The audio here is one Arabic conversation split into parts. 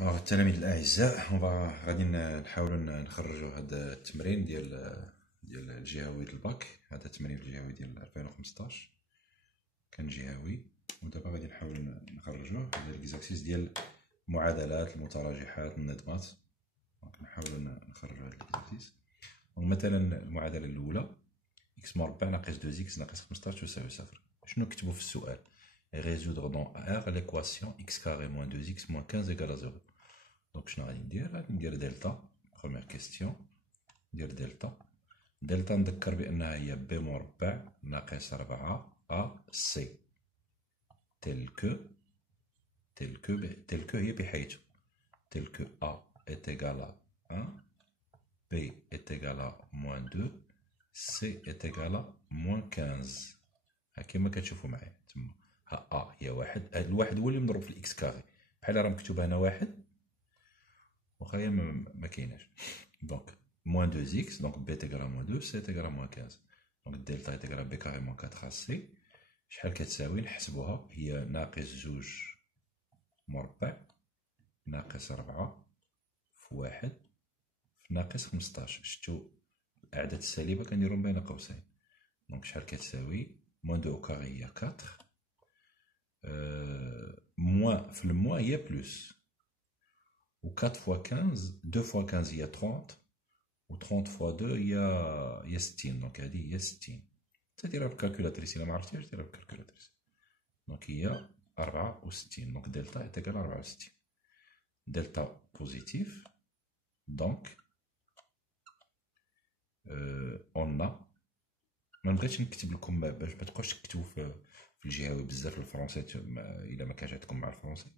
التلاميذ الأعزاء غادي نحاولوا نخرجوا هذا التمرين ديال الجهوي ديال الباك. هذا التمرين الجهوي ديال 2015 كان جهوي، ودابا غادي نحاولوا نخرجوه ديال ليزاكسيس ديال المعادلات، المتراجحات، النظمات. نحاولوا نخرجوا هذا ليزاكسيس. مثلا المعادله الاولى x مربع ناقص 2x ناقص 15 تساوي صفر. شنو كتبوا في السؤال؟ résoudre dans R l'équation x carré moins 2x moins 15 égale à 0. Donc شنو غادي ندير؟ غادي ندير دلتا. بروميير كيستيون ندير دلتا. دلتا نذكر بانها هي بي مربع ناقص 4 ا سي تل كو هي بحيث تل كو ا est égal à 1 b est égal à moins 2 c est égal à moins 15. ها كيما كتشوفوا معايا تما، ها ا هي واحد، هاد الواحد هو اللي مضروب في الاكس كاري، بحال راه مكتوب هنا واحد واخا هي ما كايناش. دونك موان 2 زيكس، دونك بي تيغرا موان 2 سي تيغرا موان 15. دونك دلتا تيغرا بي كاري موان 4 سي شحال كتساوي؟ نحسبوها، هي ناقص زوج مربع ناقص 4 في واحد في ناقص 15. شتو الاعداد السالبه كنديرهم بين قوسين. دونك شحال كتساوي؟ موان 2 او كاري هي 4، موان في الموا هي بلوس، و 4 فوا 15 2 فوا 15 هي 30، و 30 فوا 2 هي 60. دونك هادي هي 60. تديرها بالكالكولاتريس، الا ما عرفتيهاش ديرها بالكالكولاتريس. دونك هي 64. دونك دلتا تيكال 64. دلتا بوزيتيف. دونك اون ما بغيتش نكتب لكم باش ما تبقاوش تكتبوا في الجهوي بزاف الفرونسي الا ما كانش عندكم مع الفرونسي.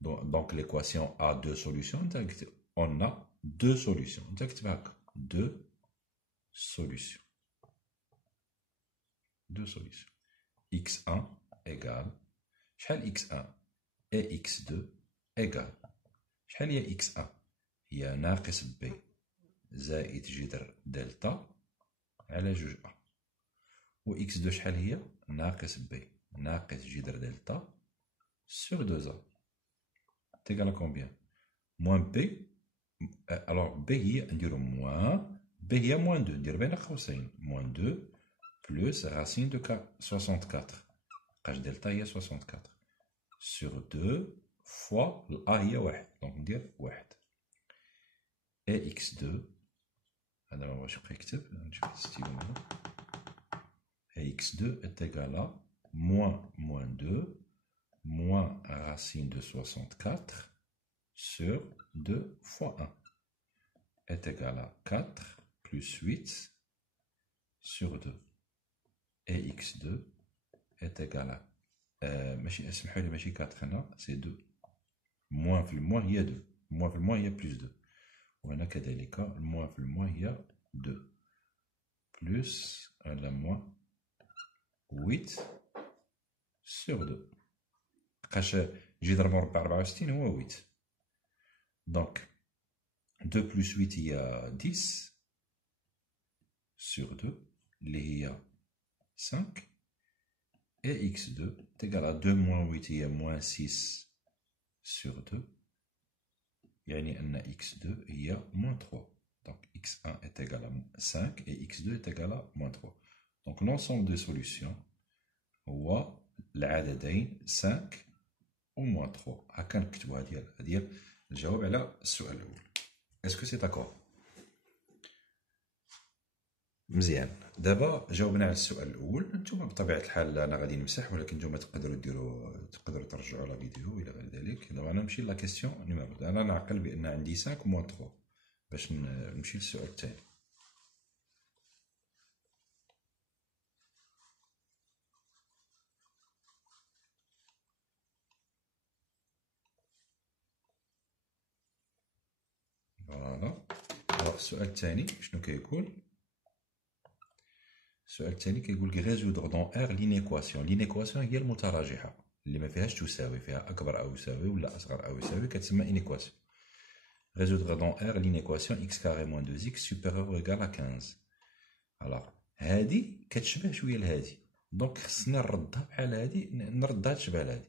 دونك ليكواسيون ا دو سوليوشن، انت كتب اون ا دو سوليوشن، انت كتب هكا دو سوليوشن. x1 égale شحال x1 et x2 égale شحال هي x1؟ هي ناقص b زائد جذر دلتا على جوج a، و x2 شحال هي؟ ناقص b ناقص جذر دلتا sur 2a تيغال كومبيان؟ موان b. الوغ b هي نديرو موان b هي موان 2، ندير بين قوسين موان 2 بلوس راسين دو 64 قاش دلتا هي 64 sur 2 فوا ال a هي واحد، دونك ندير واحد. et x2 هذا ما بغاش يبقى يكتب، نجيب ستيلو هنا. et x2 est égal à moins 2 moins racine de 64 sur 2 fois 1 est égal à 4 plus 8 sur 2. et x2 est égal à ماشي اسمحوا لي ماشي 4 هنا سي 2، موان في الموان هي 2، موان في الموان هي بلس 2، وهنا كذلك الموان في الموان هي 2 بلس على موان 8 sur 2 قاش جذر مربع 64 هو 8. دونك 2 بلس 8 هي 10 sur 2 اللي هي 5، et x2 تيغال à 2 moins 8 هي moins 6 sur 2، يعني أن x2 هي moins 3. Donc x1 est égal à 5 et x2 est égal à moins 3. Donc l'ensemble des solutions هو العددين 5 و moins 3. هكا نكتبوها ديال الجواب على السؤال الأول. اسكو سي داكور؟ مزيان. دابا جاوبنا على السؤال الاول. نتوما بطبيعه الحال انا غادي نمسح، ولكن نتوما تقدروا ترجعوا لا فيديو الى غير ذلك. دابا انا نمشي لا كيسيون نيميرو 2. انا نعقل بان عندي 5 موان 3 باش نمشي للسؤال الثاني. فوالا. السؤال الثاني شنو كيقول؟ السؤال الثاني كيقول لك ريزودر دون ار لينيكواسيون. لينيكواسيون هي المتراجحه اللي ما فيهاش تساوي، فيها اكبر او يساوي ولا اصغر او يساوي، كتسمى انيكواسيون. résoudre dans R l'inéquation x carré moins 2x supérieur ou égal à 15. alors هادي كتشبه شويه لهادي، دونك خصنا نردها بحال هادي، نردها تشبه لهادي.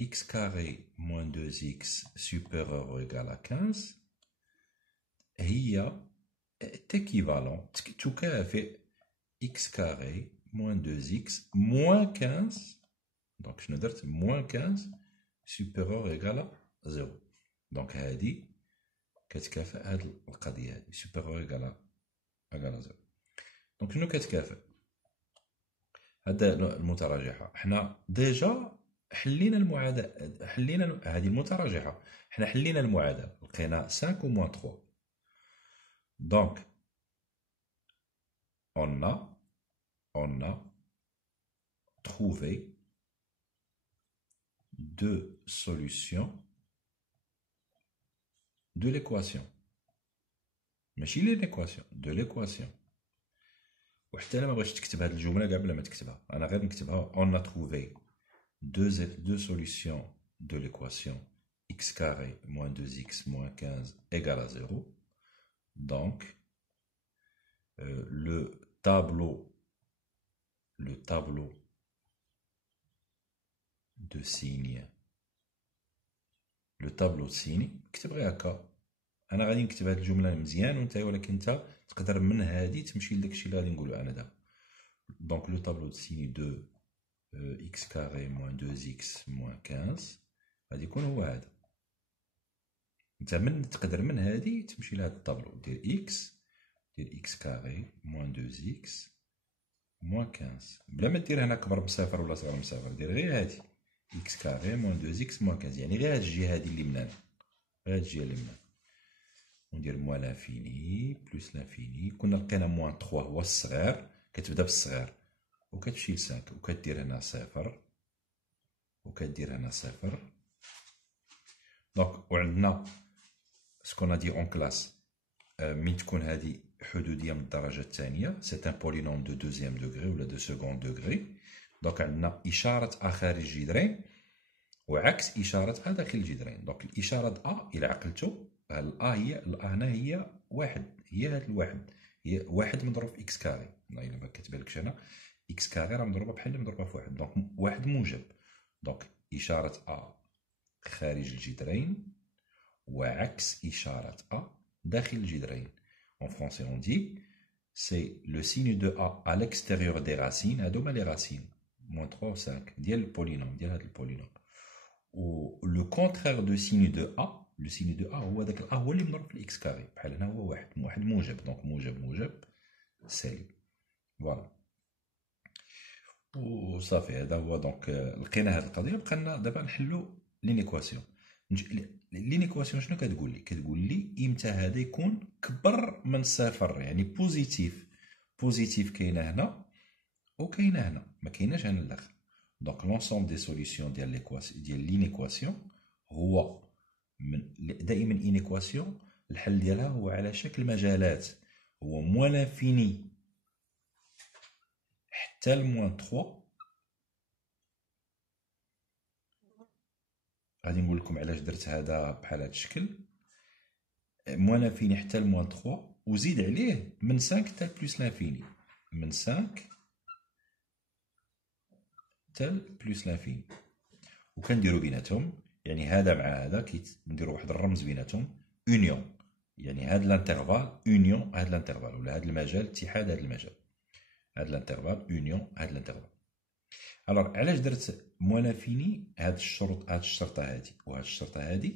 x carré moins 2x supérieur ou égal à 15 هي équivalent تكافئ x carré moins 2x moins 15 donc شنو درت moins 15 supérieur ou égal à 0 donc هذه كتكافئ هذه القضيه هذه supérieur ou égal à 0 donc شنو كتكافئ هذا المتراجحه حنا ديجا حلينا المعادله حلينا هذه المتراجحه حنا حلينا المعادله لقينا 5 و moins 3 donc on a trouvé deux solutions de l'équation ماشي l'équation de l'équation وحتى انا ما بغيتش تكتب هذه الجمله كاع بلا ما تكتبها انا غير نكتبها on a trouvé deux solutions de l'équation x carré moins 2x moins 15 égale à 0 donc le tableau de signes le tableau de signes كتب غير هكا انا غادي نكتب هذه الجمله مزيان وانت ولكن انت تقدر من هذه تمشي لداكشي اللي غادي نقولو انا دابا دونك لو طابلو دو سيني دو x carré moins 2x moins 15 غادي يكون هو هذا انت من تقدر من هذه تمشي لهذا الطابلو دير x carré moins 2x moins 15 بلا ما دير هنا كبر بصفر ولا صغر بصفر دير غير هذه x carré moins 2x moins 15 يعني غير هاد الجهه هذه اللي من هنا غير هاد الجهه اللي من هنا وندير موان لانفيني بلوس لانفيني كنا لقينا موان 3 هو الصغير كتبدا بالصغير وكتمشي ل 5 وكدير هنا صفر وكدير هنا صفر دونك وعندنا سكون دي اون كلاس من تكون هذه حدوديه من الدرجه الثانيه سي ان بولينوم دو دوزيام دوغري ولا دو سكوند دوغري دونك عندنا اشاره ا خارج الجذرين وعكس اشاره ا داخل الجذرين دونك الاشاره ا الى عقلتو الأ هي هنا هي واحد هي هاد الواحد هي واحد مضروب في إكس كاري إلا ما كتبانلكش هنا إكس كاري راه مضروبة بحال مضروبة في واحد دونك واحد موجب دونك إشارة أ خارج الجذرين وعكس إشارة أ داخل الجذرين en français on dit c'est le signe de A à l'extérieur des racines هادوما لي راسين moins 3 و 5 ديال البولينوم ديال هاد البولينوم و لو كونترير دو سيني دو أ لو سيني دو ا هو داك الأ هو اللي مضروب في الإكس كاري بحال هنا هو واحد موجب دونك موجب سالب فوالا و صافي هذا هو دونك لقينا هاد القضيه بقى لنا دابا نحلو لينيكواسيون لينيكواسيون شنو كتقول لي كتقول لي امتى هذا يكون كبر من صفر يعني بوزيتيف كاينه هنا وكاينه هنا ما كايناش هنا الاخر دونك لونسومبل دي سوليسيون ديال ليكواسيون ديال لينيكواسيون هو من دائما انيكواسيون الحل ديالها هو على شكل مجالات هو موان لانفيني حتى الموان 3 غادي نقول لكم علاش درت هذا بحال هذا الشكل موان لانفيني حتى الموان 3 وزيد عليه من 5 حتى بلس لانفيني من 5 حتى بلس لانفيني وكنديروا بيناتهم يعني هذا مع هذا كنديروا واحد الرمز بيناتهم اونيون يعني هذا الانترفال اونيون هذا الانترفال ولا هذا المجال اتحاد هذا المجال هذا الانترفال اونيون هذا الانترفال الوغ علاش درت موان لانفيني هاد الشرطه هذه وهاد الشرطه هذه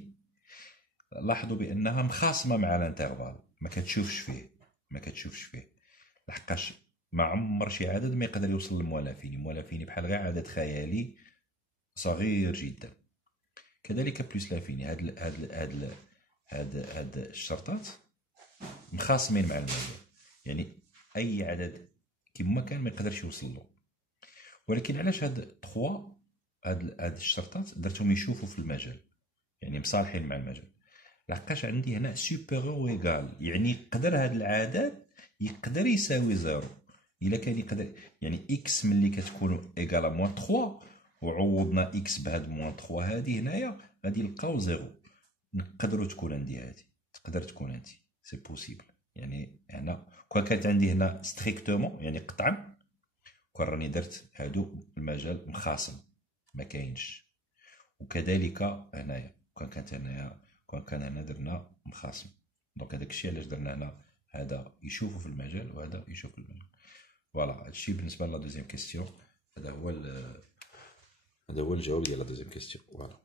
لاحظوا بانها مخاصمه مع الانترفال ما كتشوفش فيه لحقاش ما عمر شي عدد ما يقدر يوصل لموان لانفيني بحال غير عدد خيالي صغير جدا كذلك بلس لانفيني هاد الشرطات مخاصمين مع المجال يعني اي عدد كما كان ما يقدرش يوصل له ولكن علاش هاد 3 هاد الشرطات درتهم يشوفوا في المجال يعني مصالحين مع المجال لحقاش عندي هنا سوبيريور و ايغال يعني يقدر هاد العدد يقدر يساوي زيرو الا كان يقدر يعني اكس ملي كتكون ايغال موان 3 وعوضنا اكس بهاد موان 3 هادي هنايا غادي نلقاو زيرو نقدروا تكون عندي هادي تقدر تكون عندي سي بوسيبل يعني هنا كون كانت عندي هنا ستريكتومون يعني قطعا كون راني درت هادو المجال مخاصم ما كاينش وكذلك هنايا كان هنا درنا مخاصم. دونك هذاك الشيء علاش درنا هنا هذا يشوفوا في المجال وهذا يشوف في المجال. فوالا هادشي بالنسبه لا دوزيام كيستيون. هذا هو الجواب ديال لا دوزيام كيستيون. فوالا.